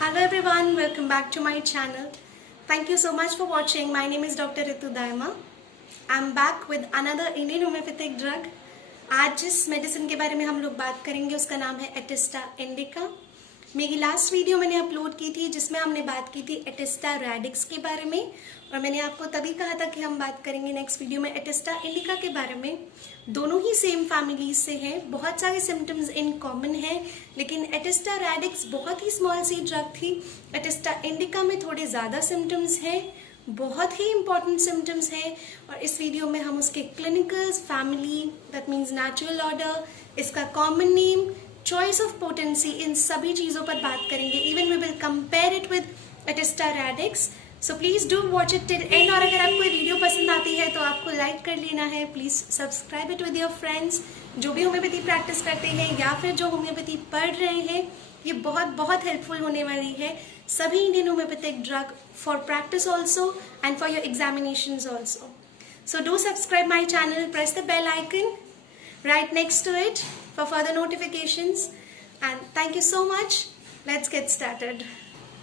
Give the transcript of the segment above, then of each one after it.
Hello everyone, welcome back to my channel. Thank you so much for watching. My name is Dr. Ritu Daima. I'm back with another Indian homeopathic drug. आज जिस medicine के बारे में हम लोग बात करेंगे उसका नाम है एटिस्टा इंडिका। मेरी लास्ट वीडियो मैंने अपलोड की थी जिसमें हमने बात की थी एटिस्टा रैडिक्स के बारे में, और मैंने आपको तभी कहा था कि हम बात करेंगे नेक्स्ट वीडियो में एटिस्टा इंडिका के बारे में। दोनों ही सेम फैमिलीज से हैं, बहुत सारे सिम्टम्स इन कॉमन हैं, लेकिन एटिस्टा रैडिक्स बहुत ही स्मॉल सी ड्रग थी। एटिस्टा इंडिका में थोड़े ज़्यादा सिम्टम्स हैं, बहुत ही इंपॉर्टेंट सिम्टम्स हैं, और इस वीडियो में हम उसके clinicals, family, that means natural order, इसका common name, choice of potency, इन सभी चीज़ों पर बात करेंगे। Even we will compare it with Atista radix. So please do watch it till end, और अगर आपको वीडियो पसंद आती है तो आपको लाइक कर लेना है। Please subscribe it with your friends जो भी होम्योपैथी प्रैक्टिस करते हैं या फिर जो होम्योपैथी पढ़ रहे हैं। ये बहुत बहुत हेल्पफुल होने वाली है सभी Indian homeopathic drug for practice also and for your examinations also. So do subscribe my channel, press the bell icon right next to it for further notifications, and thank you so much. Let's get started.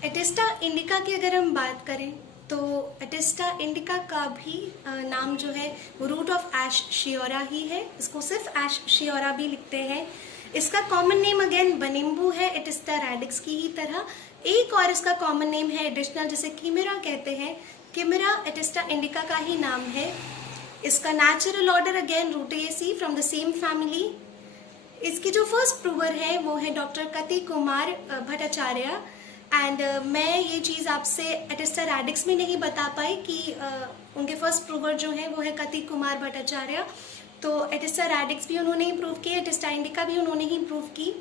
Atista indica की अगर हम बात करें तो एटिस्टा indica का भी नाम जो है वो रूट ऑफ एश शियोरा ही है। इसको सिर्फ एश शियोरा भी लिखते हैं। इसका कॉमन नेम अगेन बनिम्बू है, एटिस्टा रैडिक्स की ही तरह। एक और इसका कॉमन नेम है एडिशनल, जिसे किमेरा कहते हैं। किमेरा एटिस्टा इंडिका का ही नाम है। इसका natural order again Rutaceae from the same family. इसकी जो फर्स्ट प्रूवर है वो है डॉक्टर कति कुमार भट्टाचार्य, एंड मैं ये चीज़ आपसे एटिस्टा रैडिक्स में नहीं बता पाई कि उनके फर्स्ट प्रूवर जो है वो है कति कुमार भट्टाचार्य। तो एटिस्टा रैडिक्स भी उन्होंने ही प्रूव की, एटिस्टा इंडिका भी उन्होंने ही प्रूव की।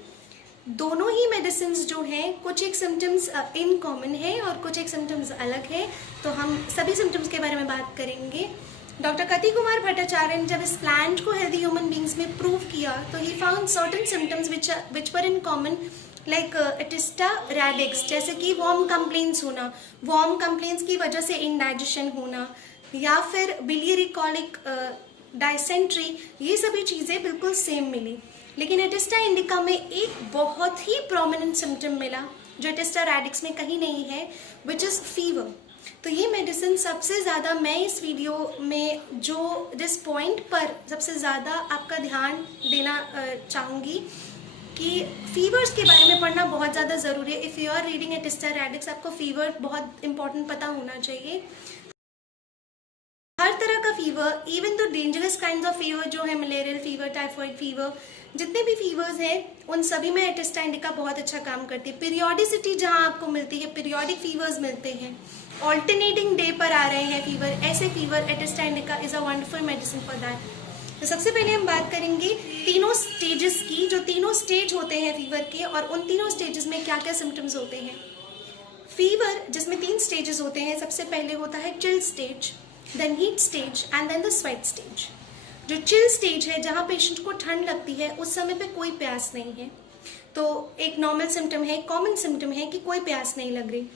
दोनों ही मेडिसिन जो हैं कुछ एक सिम्टम्स इन कॉमन है और कुछ एक सिम्टम्स अलग है, तो हम सभी सिम्टम्स के बारे में बात करेंगे। डॉक्टर कति कुमार भट्टाचार्य ने जब इस प्लांट को हेल्दी ह्यूमन बींग्स में प्रूव किया तो he found certain symptoms which were in common like Atista radix, जैसे कि वार्म कंप्लेंट्स होना, वार्म कंप्लेंट्स की वजह से इंडाइजेशन होना, या फिर बिलियरी कॉलिक, डायसेंट्री, ये सभी चीज़ें बिल्कुल सेम मिली। लेकिन एटिस्टा इंडिका में एक बहुत ही प्रोमिनेंट सिम्टम मिला जो एटिस्टा रैडिक्स में कहीं नहीं है, विच इज़ फीवर। तो ये मेडिसिन सबसे ज़्यादा मैं इस वीडियो में जिस पॉइंट पर सबसे ज़्यादा आपका ध्यान देना चाहूँगी कि फीवर्स के बारे में पढ़ना बहुत ज़्यादा ज़रूरी है। इफ़ यू आर रीडिंग एटिस्टा रैडिक्स, आपको फीवर बहुत इंपॉर्टेंट पता होना चाहिए। हर तरह का fever, even the dangerous kinds of fever जो है मलेरियल फीवर, टाइफॉइड फीवर, जितने भी फीवर्स हैं उन सभी में एटिस्टा इंडिका बहुत अच्छा काम करती है। पीरियोडिसिटी जहाँ आपको मिलती है, पीरियोडिक फीवर्स मिलते हैं, ऑल्टरनेटिंग डे पर आ रहे हैं फीवर, ऐसे fever Atista indica is a wonderful medicine for that. तो सबसे पहले हम बात करेंगे तीनों स्टेजेस की, जो तीनों स्टेज होते हैं फीवर के, और उन तीनों स्टेजेस में क्या क्या सिम्टम्स होते हैं। फीवर जिसमें 3 स्टेजेस होते हैं, सबसे पहले होता है chill stage, then heat stage and then the sweat stage. जो चिल स्टेज है, जहाँ पेशेंट को ठंड लगती है, उस समय पे कोई प्यास नहीं है, तो एक नॉर्मल सिम्टम है, कॉमन सिम्टम है कि कोई प्यास नहीं लग रही।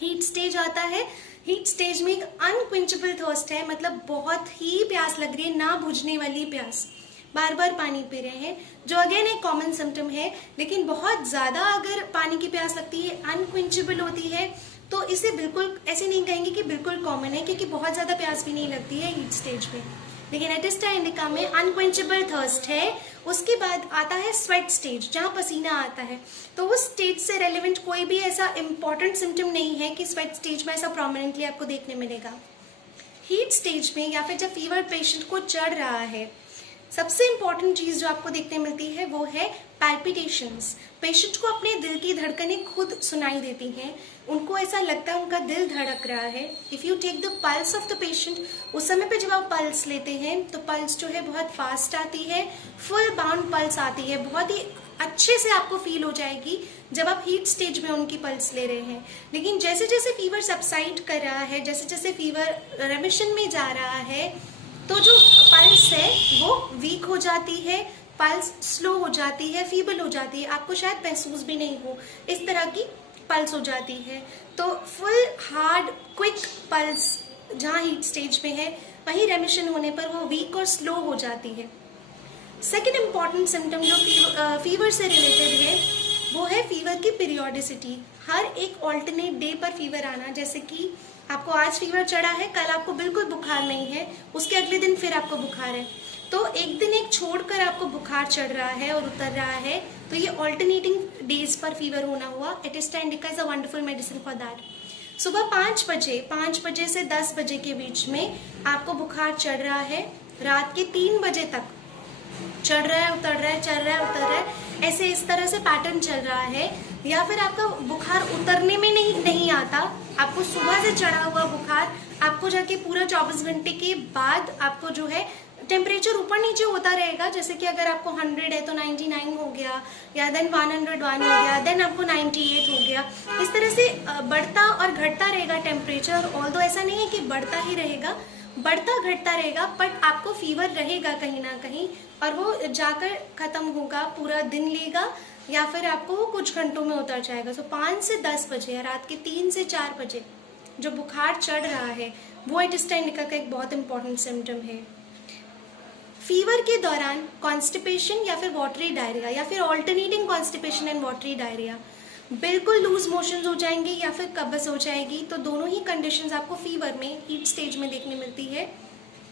हीट स्टेज आता है, हीट स्टेज में एक अनक्विंचेबल थर्स्ट है, मतलब बहुत ही प्यास लग रही है, ना बुझने वाली प्यास, बार बार पानी पी रहे हैं, जो अगेन एक कॉमन सिम्टम है। लेकिन बहुत ज़्यादा अगर पानी की प्यास लगती है, अनक्विंचेबल होती है, तो इसे बिल्कुल ऐसे नहीं कहेंगे कि बिल्कुल कॉमन है, क्योंकि बहुत ज़्यादा प्यास भी नहीं लगती है हीट स्टेज में। लेकिन एटिस्टा इंडिका में अनक्वेंचेबल थर्स्ट है। उसके बाद आता है स्वेट स्टेज, जहाँ पसीना आता है। तो उस स्टेज से रेलिवेंट कोई भी ऐसा इंपॉर्टेंट सिम्टम नहीं है कि स्वेट स्टेज में ऐसा प्रोमिनेंटली आपको देखने मिलेगा। हीट स्टेज में या फिर जब फीवर पेशेंट को चढ़ रहा है, सबसे इंपॉर्टेंट चीज़ जो आपको देखने मिलती है वो है पैल्पिटेशंस। पेशेंट को अपने दिल की धड़कनें खुद सुनाई देती हैं, उनको ऐसा लगता है उनका दिल धड़क रहा है। If you take the pulse of the patient, उस समय पे जब आप पल्स लेते हैं तो पल्स जो है बहुत फास्ट आती है, फुल बाउंड पल्स आती है, बहुत ही अच्छे से आपको फील हो जाएगी जब आप हीट स्टेज में उनकी पल्स ले रहे हैं। लेकिन जैसे जैसे फीवर सबसाइड कर रहा है, जैसे जैसे फीवर रेमिशन में जा रहा है, तो जो पल्स है वो वीक हो जाती है, पल्स स्लो हो जाती है, फीबल हो जाती है, आपको शायद महसूस भी नहीं हो, इस तरह की पल्स हो जाती है। तो फुल हार्ड क्विक पल्स जहाँ हीट स्टेज में है, वहीं रेमिशन होने पर वो वीक और स्लो हो जाती है। सेकेंड इम्पॉर्टेंट सिम्टम जो फीवर से रिलेटेड है वो है फीवर की पीरियोडिसिटी। हर एक ऑल्टरनेट डे पर फीवर आना, जैसे कि आपको आज फीवर चढ़ा है, कल आपको बिल्कुल बुखार नहीं है, उसके अगले दिन फिर आपको बुखार है, तो एक दिन एक छोड़कर आपको बुखार चढ़ रहा है और उतर रहा है, तो ये ऑल्टरनेटिंग डेज पर फीवर होना हुआ। Atista indica is a wonderful medicine for that. सुबह 5 बजे से 10 बजे के बीच में आपको बुखार चढ़ रहा है, रात के 3 बजे तक चढ़ रहा है, उतर रहा है, चढ़ रहा है, उतर रहा है, ऐसे इस तरह से पैटर्न चल रहा है। या फिर आपका बुखार उतरने में नहीं आता, आपको सुबह से चढ़ा हुआ बुखार आपको जाके पूरा 24 घंटे के बाद आपको जो है टेम्परेचर ऊपर नीचे होता रहेगा। जैसे कि अगर आपको 100 है तो 99 हो गया, या देन 101 हो गया, देन आपको 98 हो गया। इस तरह से बढ़ता और घटता रहेगा टेम्परेचर। ऑल्दो ऐसा नहीं है कि बढ़ता ही रहेगा, बढ़ता घटता रहेगा, बट आपको फीवर रहेगा कहीं ना कहीं, और वो जाकर खत्म होगा, पूरा दिन लेगा या फिर आपको कुछ घंटों में उतर जाएगा। सो 5 से 10 बजे या रात के 3 से 4 बजे जो बुखार चढ़ रहा है वो एटिस्टा इंडिका का एक बहुत इंपॉर्टेंट सिम्टम है। फीवर के दौरान कॉन्स्टिपेशन या फिर वाटरी डायरिया या फिर alternating constipation and watery diarrhoea, बिल्कुल लूज मोशंस हो जाएंगे या फिर कब्ज हो जाएगी, तो दोनों ही कंडीशंस आपको फीवर में हीट स्टेज में देखने मिलती है,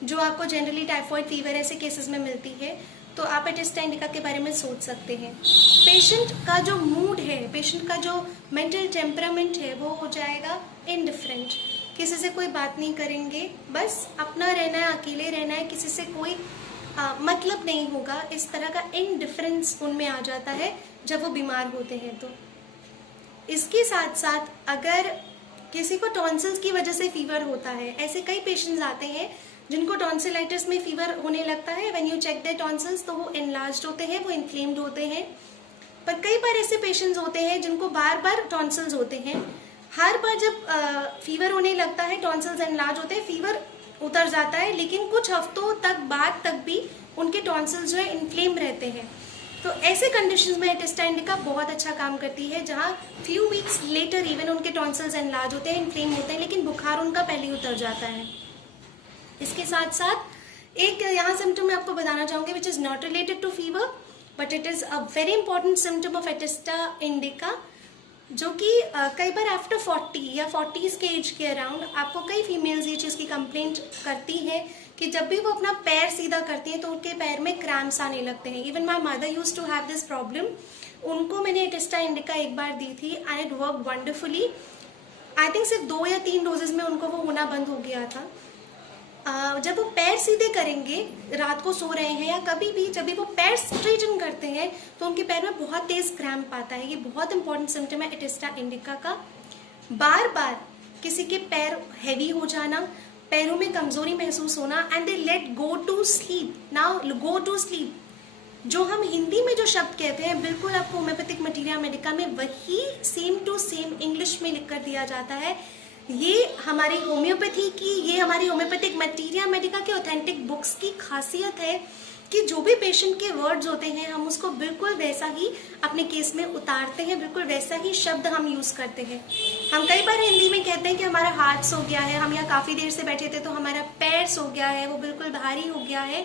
जो आपको जनरली टाइफॉइड फीवर ऐसे केसेस में मिलती है। तो आप एटिस्टा इंडिका के बारे में सोच सकते हैं। पेशेंट का जो मूड है, पेशेंट का जो मेंटल टेम्परामेंट है, वो हो जाएगा इनडिफरेंट, किसी से कोई बात नहीं करेंगे, बस अपना रहना है, अकेले रहना है, किसी से कोई मतलब नहीं होगा। इस तरह का इनडिफरेंस उनमें आ जाता है जब वो बीमार होते हैं। तो इसके साथ साथ अगर किसी को टॉन्सिल्स की वजह से फीवर होता है, ऐसे कई पेशेंट्स आते हैं जिनको टॉन्सिलाइटिस में फीवर होने लगता है। When you check the tonsils तो वो एनलार्ज्ड होते हैं, वो इन्फ्लेम्ड होते हैं। पर कई बार ऐसे पेशेंट्स होते हैं जिनको बार बार टॉन्सिल्स होते हैं। हर बार जब फीवर होने लगता है, टॉन्सिल्स एनलार्ज होते हैं, फीवर उतर जाता है, लेकिन कुछ हफ्तों बाद तक भी उनके टॉन्सिल्स जो है इन्फ्लेम रहते हैं। तो ऐसे कंडीशंस में एटिस्टा इंडिका बहुत अच्छा काम करती है, जहाँ फ्यू वीक्स लेटर इवन उनके टॉन्सिल्स एनलार्ज होते हैं, इन्फ्लेम होते हैं, लेकिन बुखार उनका पहले ही उतर जाता है। इसके साथ साथ एक यहाँ सिम्टम मैं आपको बताना चाहूँगी which is not related to fever, but it is a very important symptom of Atista indica, जो कि कई बार आफ्टर 40 या 40s के एज के अराउंड आपको कई फीमेल्स ये चीज़ की कंप्लेंट करती हैं कि जब भी वो अपना पैर सीधा करती हैं तो उनके पैर में क्रैम्प्स आने लगते हैं। Even my mother use to have this problem. उनको मैंने एटिस्टा इंडिका एक बार दी थी and it work wonderfully. I think सिर्फ 2 या 3 डोजेज में उनको वो होना बंद हो गया था। जब वो पैर सीधे करेंगे, रात को सो रहे हैं या कभी भी जब भी वो पैर स्ट्रेटन करते हैं तो उनके पैर में बहुत तेज क्रैम्प आता है। ये बहुत इंपॉर्टेंट सिम्टम है एटिस्टा इंडिका का। बार बार किसी के पैर हैवी हो जाना, पैरों में कमजोरी महसूस होना, and they let go to sleep. Now go to sleep जो हम हिंदी में जो शब्द कहते हैं, बिल्कुल आपको होम्योपैथिक मटीरिया मेडिका में वही सेम टू सेम इंग्लिश में लिख कर दिया जाता है। ये हमारी होम्योपैथी की, ये हमारी होम्योपैथिक मटीरिया मेडिका के ऑथेंटिक बुक्स की खासियत है कि जो भी पेशेंट के वर्ड्स होते हैं हम उसको बिल्कुल वैसा ही अपने केस में उतारते हैं, बिल्कुल वैसा ही शब्द हम यूज़ करते हैं। हम कई बार हिंदी में कहते हैं कि हमारा हाथ सो गया है, हम यहाँ काफ़ी देर से बैठे थे तो हमारा पैर सो गया है, वो बिल्कुल भारी हो गया है,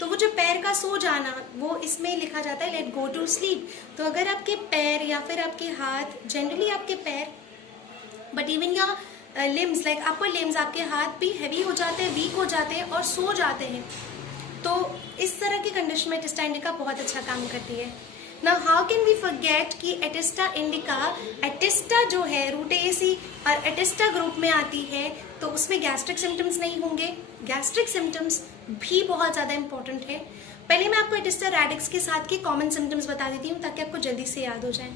तो वो जो पैर का सो जाना वो इसमें लिखा जाता है लेट गो टू स्लीप। तो अगर आपके पैर या फिर आपके हाथ, जनरली आपके पैर बट इवन या लिम्स लाइक अपर लिम्स, आपके हाथ भी हैवी हो जाते हैं, वीक हो जाते हैं और सो जाते हैं, तो इस तरह की कंडीशन में एटिस्टा इंडिका बहुत अच्छा काम करती है। Now how can we forget कि एटिस्टा इंडिका, एटिस्टा जो है रूटेसी और एटिस्टा ग्रुप में आती है, तो उसमें गैस्ट्रिक सिम्टम्स नहीं होंगे। गैस्ट्रिक सिम्टम्स भी बहुत ज़्यादा इंपॉर्टेंट है। पहले मैं आपको एटिस्टा रैडिक्स के साथ के कॉमन सिम्टम्स बता देती हूँ ताकि आपको जल्दी से याद हो जाए।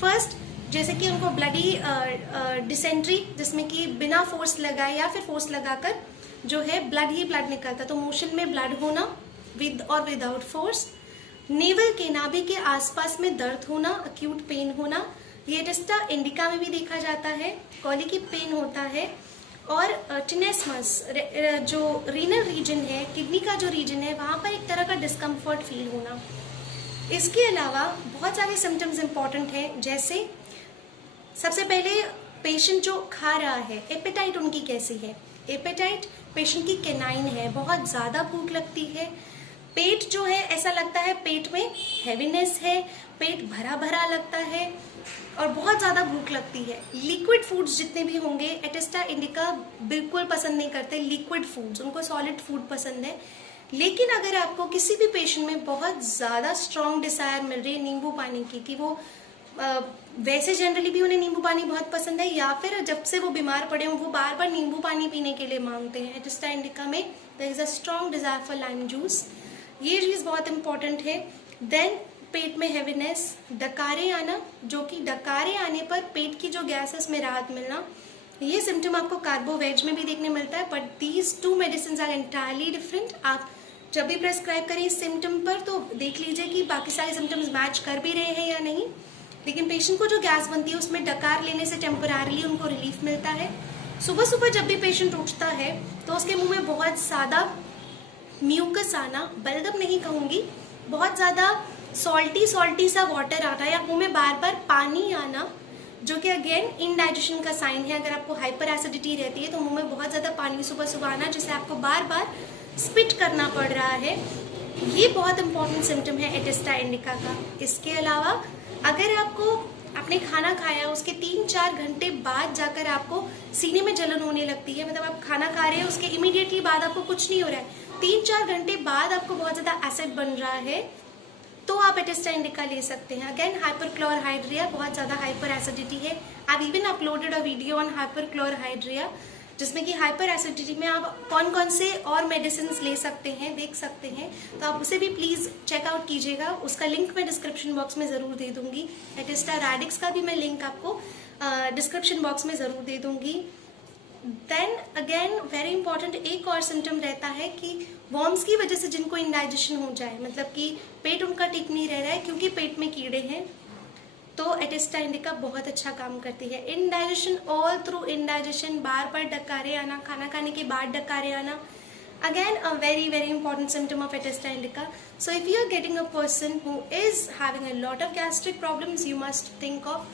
फर्स्ट, जैसे कि उनको ब्लडी डिसेंट्री, जिसमें कि बिना फोर्स लगाए या फिर फोर्स लगाकर जो है ब्लड ही ब्लड निकलता, तो मोशन में ब्लड होना विद और विदाउट फोर्स। नेवल के, नाभि के आसपास में दर्द होना, अक्यूट पेन होना, ये एटिस्टा इंडिका में भी देखा जाता है। कॉलिकी पेन होता है। और टिनेस्मस, जो रीनल रीजन है, किडनी का जो रीजन है, वहाँ पर एक तरह का डिस्कम्फर्ट फील होना। इसके अलावा बहुत सारे सिम्टम्स इंपॉर्टेंट हैं, जैसे सबसे पहले पेशेंट जो खा रहा है, एपेटाइट उनकी कैसी है। एपेटाइट पेशेंट की कैनाइन है, बहुत ज़्यादा भूख लगती है, पेट जो है ऐसा लगता है पेट में हैवीनेस है, पेट भरा भरा लगता है और बहुत ज़्यादा भूख लगती है। लिक्विड फूड्स जितने भी होंगे एटेस्टा इंडिका बिल्कुल पसंद नहीं करते लिक्विड फूड्स, उनको सॉलिड फूड पसंद है। लेकिन अगर आपको किसी भी पेशेंट में बहुत ज़्यादा स्ट्रॉन्ग डिज़ायर मिल रही है नींबू पानी की, कि वो वैसे जनरली भी उन्हें नींबू पानी बहुत पसंद है या फिर जब से वो बीमार पड़े हों वो बार बार नींबू पानी पीने के लिए मांगते हैं, एटेस्टा इंडिका में there is a strong desire for lime juice, ये चीज़ बहुत इंपॉर्टेंट है। देन पेट में हैवीनेस, डकारे आना, जो कि डकारे आने पर पेट की जो गैस है उसमें राहत मिलना, ये सिम्टम आपको कार्बोवेज में भी देखने मिलता है, but these two medicine are entirely different. आप जब भी प्रेस्क्राइब करें इस सिम्टम पर तो देख लीजिए कि बाकी सारे सिम्टम्स मैच कर भी रहे हैं या नहीं। लेकिन पेशेंट को जो गैस बनती है उसमें डकार लेने से टेम्पररीली उनको रिलीफ मिलता है। सुबह सुबह जब भी पेशेंट उठता है तो उसके मुंह में बहुत ज़्यादा म्यूकस आना, बलगम नहीं कहूँगी, बहुत ज़्यादा सॉल्टी सा वाटर आना या मुंह में बार बार पानी आना, जो कि अगेन इनडाइजेशन का साइन है। अगर आपको हाइपर एसिडिटी रहती है तो मुंह में बहुत ज़्यादा पानी सुबह सुबह आना जिसे आपको बार बार स्पिट करना पड़ रहा है, ये बहुत इंपॉर्टेंट सिम्टम है एटेस्टा इंडिका का। इसके अलावा अगर आपने खाना खाया उसके 3-4 घंटे बाद जाकर आपको सीने में जलन होने लगती है, मतलब आप खाना खा रहे हैं उसके इमीडिएटली बाद आपको कुछ नहीं हो रहा है, 3-4 घंटे बाद आपको बहुत ज़्यादा एसिड बन रहा है, तो आप एटेस्टा इंडिका ले सकते हैं। अगेन हाइपरक्लोरहाइड्रिया, बहुत ज़्यादा हाइपर एसिडिटी है। I even uploaded a video on hyperchlorhydria जिसमें कि हाइपर एसिडिटी में आप कौन कौन से और मेडिसिन ले सकते हैं, देख सकते हैं, तो आप उसे भी प्लीज़ चेकआउट कीजिएगा। उसका लिंक मैं डिस्क्रिप्शन बॉक्स में ज़रूर दे दूंगी। एटेस्टा रैडिक्स का भी मैं लिंक आपको डिस्क्रिप्शन बॉक्स में ज़रूर दे दूंगी। देन अगेन वेरी इंपॉर्टेंट एक और सिम्टम रहता है कि वॉर्म्स की वजह से जिनको इंडाइजेशन हो जाए, मतलब कि पेट उनका ठीक नहीं रह रहा है क्योंकि पेट में कीड़े हैं, तो एटेस्टा इंडिका बहुत अच्छा काम करती है। इंडाइजेशन, ऑल थ्रू इंडाइजेशन, बार बार डकारे आना, खाना खाने के बाद डकारे आना, again a very important symptom of Atesta indica. So if you are getting a person who is having a lot of gastric problems, you must think of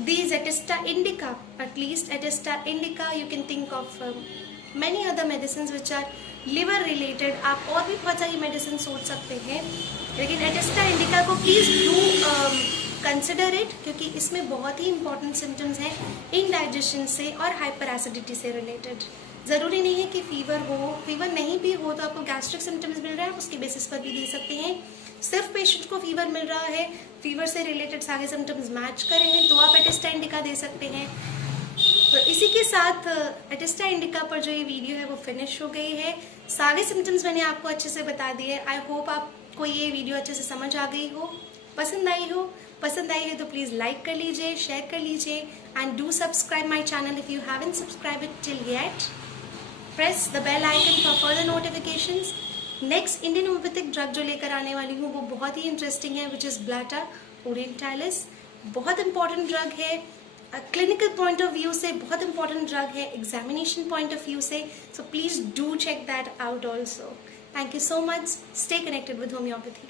these Atesta indica. At least Atesta indica, you can think of many other medicines which are liver related. आप और भी बहुत सारी medicine सोच सकते हैं, लेकिन Atesta indica को प्लीज डू कंसिडर इट, क्योंकि इसमें बहुत ही इंपॉर्टेंट सिम्टम्स हैं इंडाइजेशन से और हाइपर एसिडिटी से रिलेटेड। ज़रूरी नहीं है कि फीवर हो, फीवर नहीं भी हो तो आपको गैस्ट्रिक सिम्टम्स मिल रहा है, उसके बेसिस पर भी दे सकते हैं। सिर्फ पेशेंट को फीवर मिल रहा है, फीवर से रिलेटेड सारे सिम्टम्स मैच कर रहे हैं, तो आप एटेस्टा इंडिका दे सकते हैं। तो इसी के साथ एटेस्टा इंडिका पर जो ये वीडियो है वो फिनिश हो गई है। सारे सिम्टम्स मैंने आपको अच्छे से बता दिए। आई होप आपको ये वीडियो अच्छे से समझ आ गई हो, पसंद आई है तो प्लीज़ लाइक कर लीजिए, शेयर कर लीजिए, and do subscribe my channel if you haven't subscribe it till yet. Press the bell icon for further notifications. Next Indian homeopathic drug जो लेकर आने वाली हूँ वो बहुत ही इंटरेस्टिंग है, विच इज़ ब्लैटा ओरिएंटालिस। बहुत इंपॉर्टेंट ड्रग है, क्लिनिकल पॉइंट ऑफ व्यू से बहुत इंपॉर्टेंट ड्रग है, एग्जामिनेशन पॉइंट ऑफ व्यू से, so please do check that out also. Thank you so much, stay connected with homeopathy.